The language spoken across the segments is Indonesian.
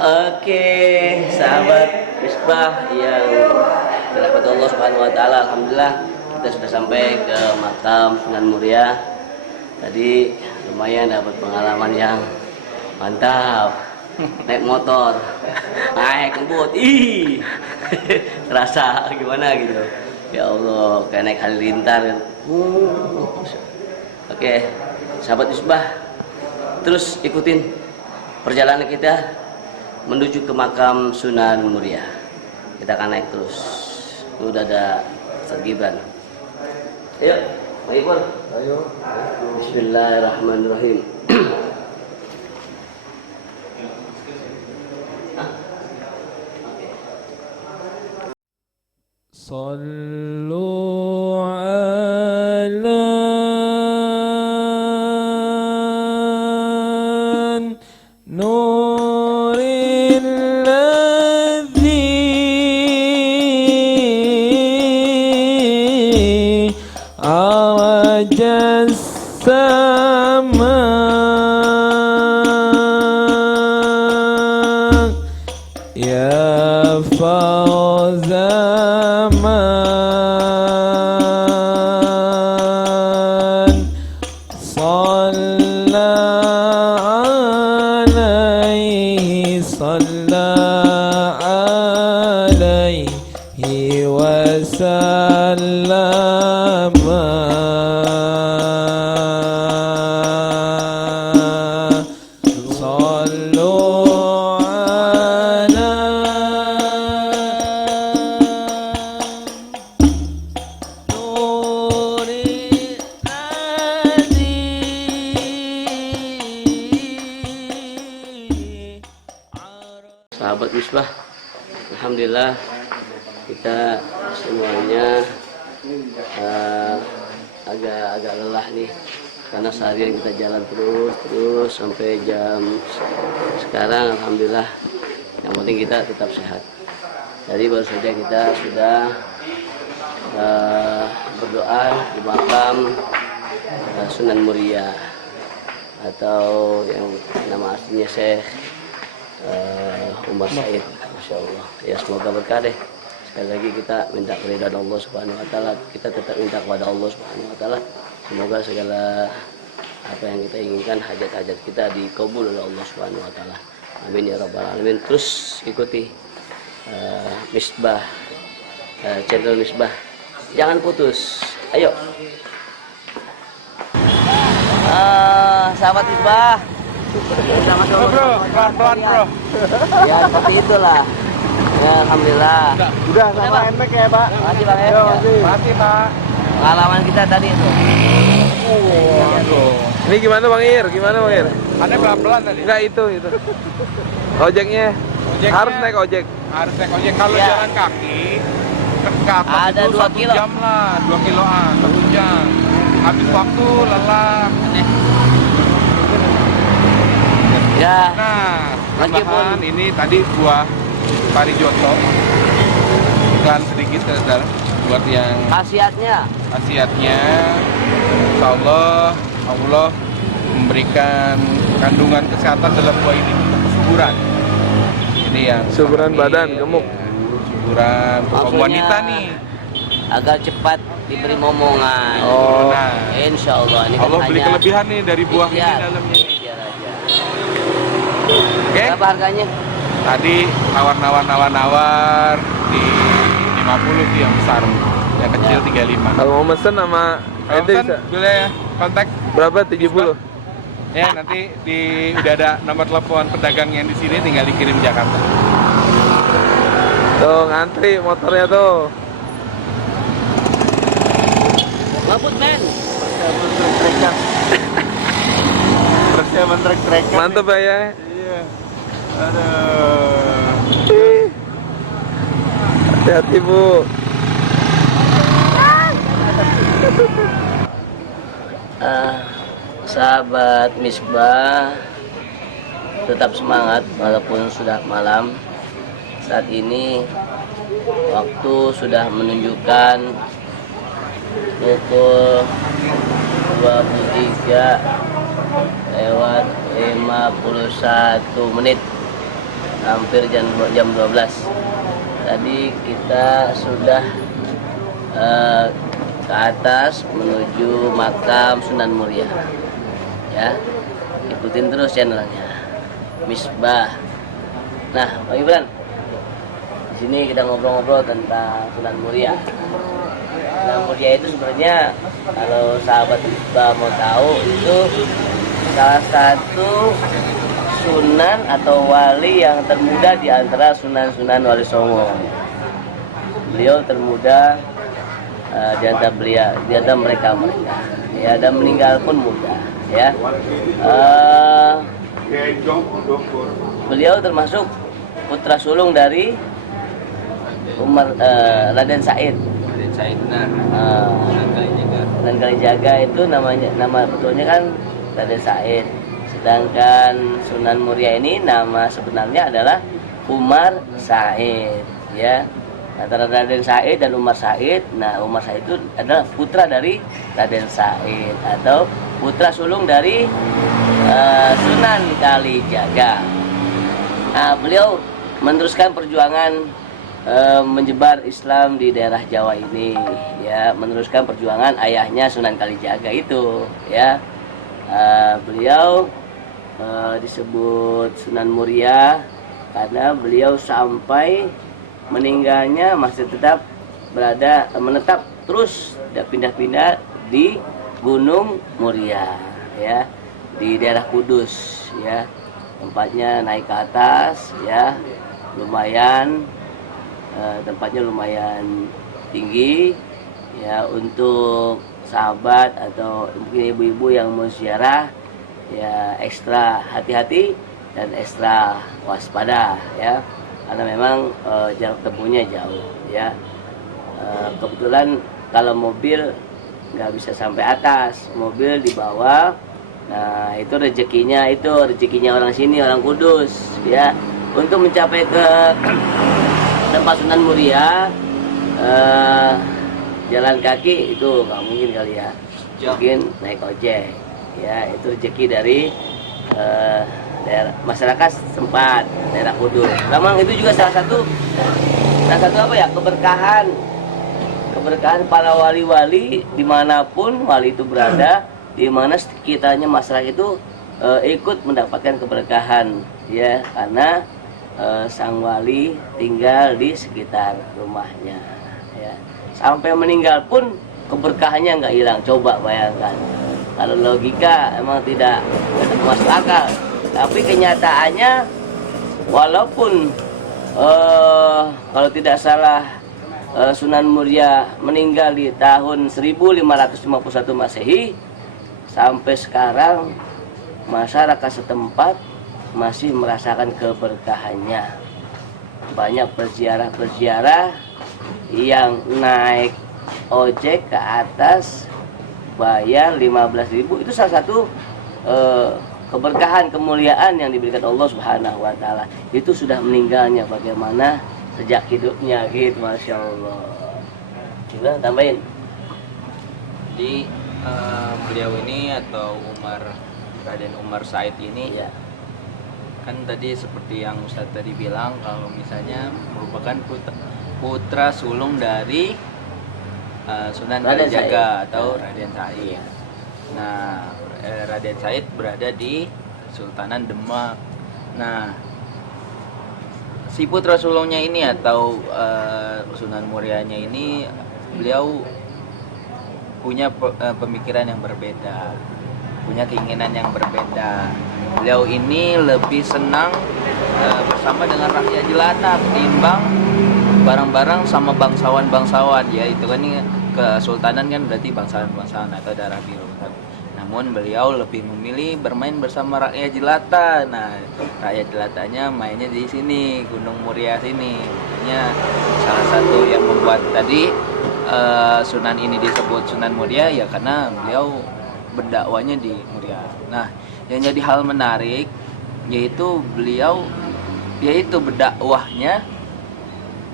Oke, sahabat Misbah yang dirahmati Allah Subhanahu wa taala, alhamdulillah kita sudah sampai ke makam Sunan Muria. Tadi lumayan dapat pengalaman yang mantap. Naik motor, naik ngebut, terasa gimana gitu. Ya Allah, kayak naik halilintar. Oke, sahabat Misbah, terus ikutin perjalanan kita menuju ke makam Sunan Muria. Kita akan naik terus. Udah ada Ustaz Gibran. Ayo, Pak Iqbal. Ayo. Bismillahirrahmanirrahim. Sallu ala nuril ladzi arajas sama ya fawzaman salla alaihi wasallama sallu ala nuril ladzi. Sahabat Misbah, alhamdulillah kita semuanya agak lelah nih karena seharian kita jalan terus sampai jam sekarang. Alhamdulillah, yang penting kita tetap sehat. Jadi baru saja kita sudah berdoa di makam Sunan Muria atau yang nama aslinya Syekh Umar Said. Masya Allah, ya semoga berkah deh. Sekali lagi kita minta keridhaan Allah Subhanahu wa taala. Kita tetap minta kepada Allah Subhanahu wa taala, semoga segala apa yang kita inginkan, hajat-hajat kita dikabul oleh Allah Subhanahu wa taala. Amin ya rabbal alamin. Terus ikuti Misbah, channel Misbah. Jangan putus. Ayo. Sahabat Misbah. Bro, pelan-pelan bro. Ya seperti itulah. Ya, alhamdulillah. Udah sama emek ya Pak. Makasih Bang ya. Makasih Pak. Pengalaman kita tadi itu. Ini gimana Bang Ir? Gimana Bang Ir? Ada pelan-pelan tadi. Enggak itu. Ojeknya harus naik ojek. Harus naik ojek. Kalau Iya. jalan kaki ke atas Ada itu 2 1 kilo. jam lah, 2 kiloan, 1 jam. Habis waktu lelah. Ya, Nah, Meskipun- tambahan ini tadi buah parijoto. Iklan sedikit saudara buat yang khasiatnya khasiatnya. Insya Allah memberikan kandungan kesehatan dalam buah ini untuk kesuburan. Ini yang Kesuburan hamil, badan, gemuk. ya. Kesuburan kaum Maksudnya- wanita nih. agar cepat diberi momongan. Oh. Nah, Insya Allah ini kan Allah beli hanya kelebihan nih dari buah ini ikhtiar. dalamnya. Ikhtiar aja. Oke. Berapa harganya? Tadi nawar-nawar di 50 tuh yang besar. Yang kecil 35. Kalau mau mesen sama Kalau ente pesan bisa boleh ya, kontak. berapa? 70. Ya, nanti udah ada nomor telepon pedagang yang di sini, tinggal dikirim Jakarta. Tuh ngantri motornya tuh. Ngaput men. Persiapan trek-trekan. Mantep ya. Iya. Aduh. Hati-hati Bu. Sahabat Misbah, tetap semangat walaupun sudah malam. Saat ini waktu sudah menunjukkan pukul 23 lewat 51 menit. hampir jam 12. Tadi kita sudah ke atas menuju makam Sunan Muria. Ya, ikutin terus channelnya Misbah. Nah, Pak Ibran, di sini kita ngobrol-ngobrol tentang Sunan Muria. Sunan Muria itu sebenarnya kalau sahabat Misbah mau tahu, itu salah satu sunan atau wali yang termuda di antara sunan-sunan Wali Songo. Beliau termuda di antara mereka. Ya, dan meninggal pun muda. Ya, beliau termasuk putra sulung dari Raden Said. Raden Said benar. Dan Kalijaga itu nama betulnya kan Raden Said. Sedangkan Sunan Muria ini nama sebenarnya adalah Umar Said. Ya, antara Raden Said dan Umar Said. Nah, Umar Said itu adalah putra dari Raden Said atau putra sulung dari Sunan Kalijaga. Nah, beliau meneruskan perjuangan menyebar Islam di daerah Jawa ini, ya, meneruskan perjuangan ayahnya Sunan Kalijaga itu, ya. Beliau disebut Sunan Muria karena beliau sampai meninggalnya masih tetap menetap terus, tidak pindah-pindah di Gunung Muria, ya, di daerah Kudus, ya. Tempatnya naik ke atas, ya, lumayan, tempatnya lumayan tinggi, ya, untuk sahabat atau mungkin ibu-ibu yang mau ziarah, ya, ekstra hati-hati dan ekstra waspada, ya, karena memang jarak tempuhnya jauh, ya. Kebetulan kalau mobil nggak bisa sampai atas, mobil di bawah. Nah, itu rezekinya orang sini, orang Kudus, ya, untuk mencapai ke tempat Sunan Muria. Jalan kaki itu nggak mungkin kali ya, mungkin naik ojek, ya, itu rezeki dari daerah masyarakat setempat, daerah Kudus. Memang itu juga salah satu apa ya, keberkahan para wali-wali dimanapun wali itu berada, di mana sekitarnya masyarakat itu ikut mendapatkan keberkahan, ya, karena sang wali tinggal di sekitar rumahnya, ya. Sampai meninggal pun keberkahannya nggak hilang. Coba bayangkan, kalau logika emang tidak masuk akal, tapi kenyataannya walaupun kalau tidak salah Sunan Muria meninggal di tahun 1551 Masehi, sampai sekarang masyarakat setempat masih merasakan keberkahannya. Banyak peziarah yang naik ojek ke atas bayar 15.000. Itu salah satu keberkahan, kemuliaan yang diberikan Allah Subhanahu wa taala. Itu sudah meninggalnya, bagaimana sejak hidupnya, gitu. Masya Allah. Gila, tambahin. Jadi beliau ini atau Raden Umar Said ini, ya, kan tadi seperti yang Ustadz tadi bilang, kalau misalnya merupakan putra sulung dari Sunan Kalijaga atau Raden Said. Nah, Raden Said berada di Sultanan Demak. Nah, si putra sulungnya ini atau Sunan Murianya ini, beliau punya pemikiran yang berbeda, punya keinginan yang berbeda. Beliau ini lebih senang bersama dengan rakyat jelata ketimbang bareng-bareng sama bangsawan-bangsawan, ya, itu kan kesultanan kan berarti bangsawan-bangsawan atau darah biru. Namun beliau lebih memilih bermain bersama rakyat jelata. Nah, rakyat jelatanya mainnya di sini, Gunung Muria sini. Makanya salah satu yang membuat tadi Sunan ini disebut Sunan Muria, ya karena beliau berdakwanya di Muria. Nah, yang jadi hal menarik yaitu beliau berdakwahnya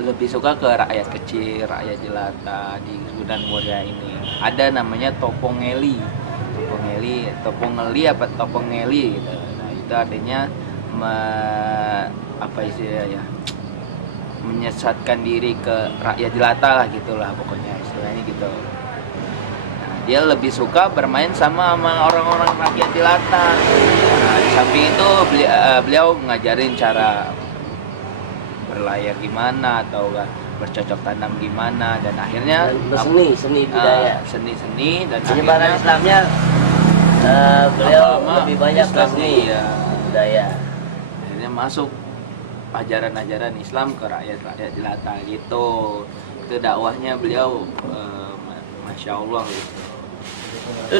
lebih suka ke rakyat kecil, rakyat jelata di Sunan Muria ini. Ada namanya Topongeli gitu. Nah, itu artinya apa istilahnya, menyesatkan diri ke rakyat jelata lah gitulah pokoknya istilahnya gitu. Nah, dia lebih suka bermain sama orang-orang rakyat jelata. Nah, di samping itu beliau ngajarin cara berlayar gimana atau bercocok tanam gimana, dan akhirnya seni budaya, seni dan penyebaran akhirnya Islamnya beliau lama-lama lebih banyak ke Islam seni ya. budaya. Akhirnya masuk ajaran-ajaran Islam ke rakyat jelata gitu. Itu dakwahnya beliau Masya Allah gitu. Itu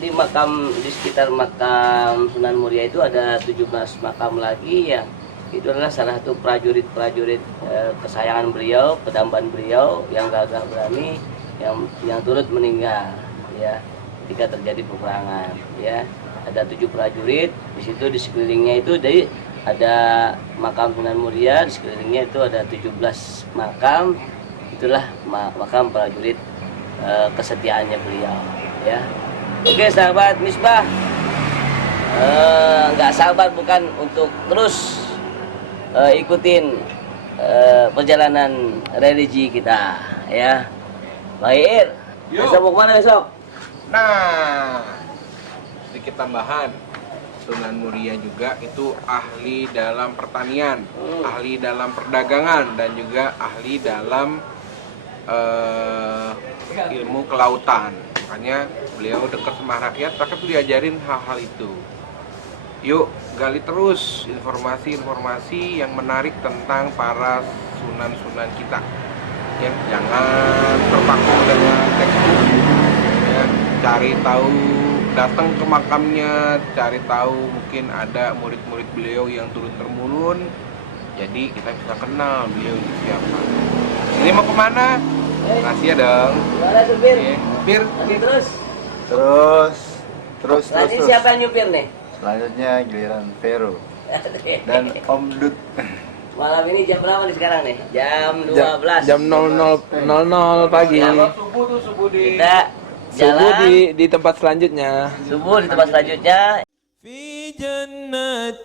di makam, di sekitar makam Sunan Muria itu ada 17 makam lagi yang itu adalah salah satu prajurit kesayangan beliau, pedamban beliau yang gagah berani, yang turut meninggal ya ketika terjadi peperangan ya. Ada 7 prajurit di situ, di sekelilingnya itu jadi ada makam Sunan Muria, di sekelilingnya itu ada 17 makam. Itulah makam prajurit kesetiaannya beliau ya. Oke sahabat Misbah, nggak sabar bukan untuk terus ikutin perjalanan religi kita ya. Baik, besok mau kemana besok? Nah, sedikit tambahan, Sunan Muria juga itu ahli dalam pertanian, ahli dalam perdagangan, dan juga ahli dalam ilmu kelautan. Makanya beliau dekat sama rakyat tuh diajarin hal-hal itu. Yuk gali terus informasi-informasi yang menarik tentang para sunan-sunan kita ya, jangan terpaku dengan tekstur ya. Cari tahu, datang ke makamnya, cari tahu mungkin ada murid-murid beliau yang turun-temurun, jadi kita bisa kenal beliau itu siapa. Ini mau kemana? Rahasia dong. Gimana supir? Pir, Terus. Nanti siapa yang nyupir nih? Selanjutnya giliran Vero dan Om Dut. Malam ini jam berapa nih sekarang nih? Jam 12. Jam 00.00 pagi. Subuh di Kita jalan Di tempat selanjutnya. subuh di tempat selanjutnya. في جنة